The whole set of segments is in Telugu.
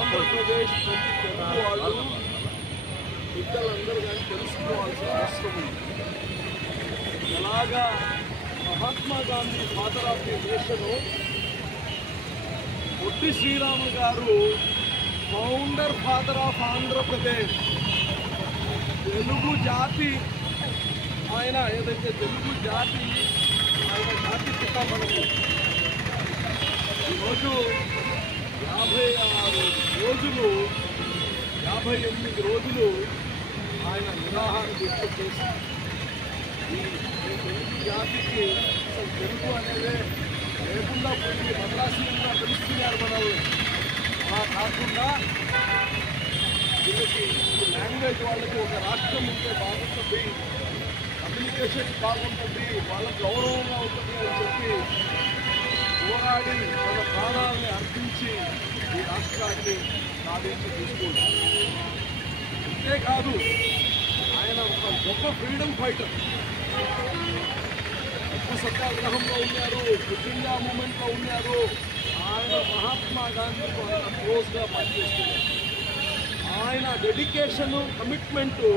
ఆంధ్రప్రదేశ్ వాళ్ళు బిడ్డలందరూ కానీ తెలుసుకోవాల్సిన అవసరం ఉంది. ఎలాగా Mahatma Gandhi father of the nation Potti Sriramulu గారు founder father of Andhra Pradesh, Telugu జాతి ఆయన ఏదైతే తెలుగు జాతి ఆయన జాతి పిత మనకు ఈరోజు 58 రోజులు ఆయన నిరాహార దీక్ష చేసి ఈ తెలుగు జాతికి అసలు తెలుగు అనేది లేకుండా పోయి మద్రాసులో తెలుసుకున్నారు మనల్ని. అలా కాకుండా వీళ్ళకి లాంగ్వేజ్ వాళ్ళకి ఒక రాష్ట్రం ఉంటే బాగుంటుంది, కమ్యూనికేషన్ బాగుంటుంది, వాళ్ళ గౌరవంగా ఉంటుంది అని చెప్పి పోరాడి తన ప్రాణాలని అర్పించి ఈ రాష్ట్రాన్ని సాధించి తీసుకుంటారు. అంతేకాదు ఆయన ఒక గొప్ప ఫ్రీడమ్ ఫైటర్, ఉప్పు సత్యాగ్రహంలో ఉన్నారు, క్విట్ ఇండియా మూమెంట్లో ఉన్నారు. ఆయన మహాత్మా గాంధీతో అంత క్లోజ్గా పనిచేస్తున్నారు. ఆయన డెడికేషను కమిట్మెంటు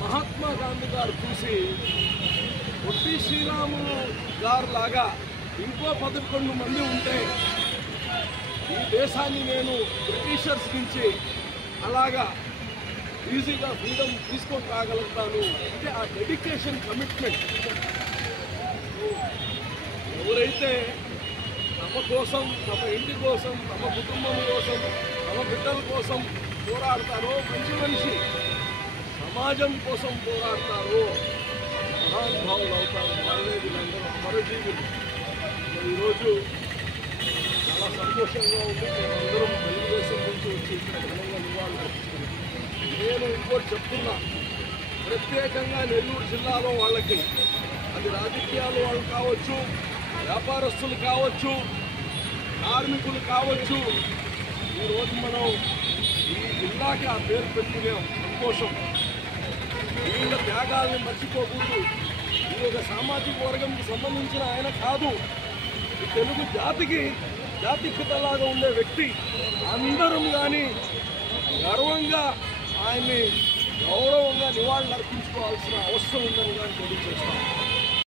మహాత్మా గాంధీ గారు చూసి పొట్టి శ్రీరాములు గారు లాగా ఇంకో 11 మంది ఉంటే ఈ దేశాన్ని నేను బ్రిటిషర్స్ నుంచి అలాగా ఈజీగా ఫ్రీడమ్ తీసుకొని రాగలుగుతాను అంటే ఆ డెడికేషన్ కమిట్మెంట్. ఎవరైతే తమ కోసం, తమ ఇంటి కోసం, తమ కుటుంబం కోసం, తమ బిడ్డల కోసం పోరాడతారో, మంచి మనిషి సమాజం కోసం పోరాడతారో మహానుభావులు అవుతారు. వాళ్ళే వీళ్ళందరూ అమరజీవులు. ఈరోజు చాలా సంతోషంగా ఉంది. మేమందరం తెలుగుదేశం నుంచి వచ్చి ఇక్కడ ఘనంగా నివాళులు అర్పిస్తున్నాం. నేను ఇంకోటి చెప్తున్నా, ప్రత్యేకంగా నెల్లూరు జిల్లాలో వాళ్ళకి, అది రాజకీయాలు వాళ్ళు కావచ్చు, వ్యాపారస్తులు కావచ్చు, కార్మికులు కావచ్చు, ఈరోజు మనం ఈ జిల్లాకి ఆ పేరు పెట్టుకునే సంతోషం. వీళ్ళ త్యాగాల్ని మర్చిపోకూడదు. ఇది ఒక సామాజిక వర్గంకి సంబంధించిన ఆయన కాదు, ఈ తెలుగు జాతికి జాతి పితలాగా ఉండే వ్యక్తి. అందరం కానీ గర్వంగా ఆయన్ని గౌరవంగా నివాళులు అర్పించుకోవాల్సిన అవసరం ఉందని కానీ తెలియజేస్తాం.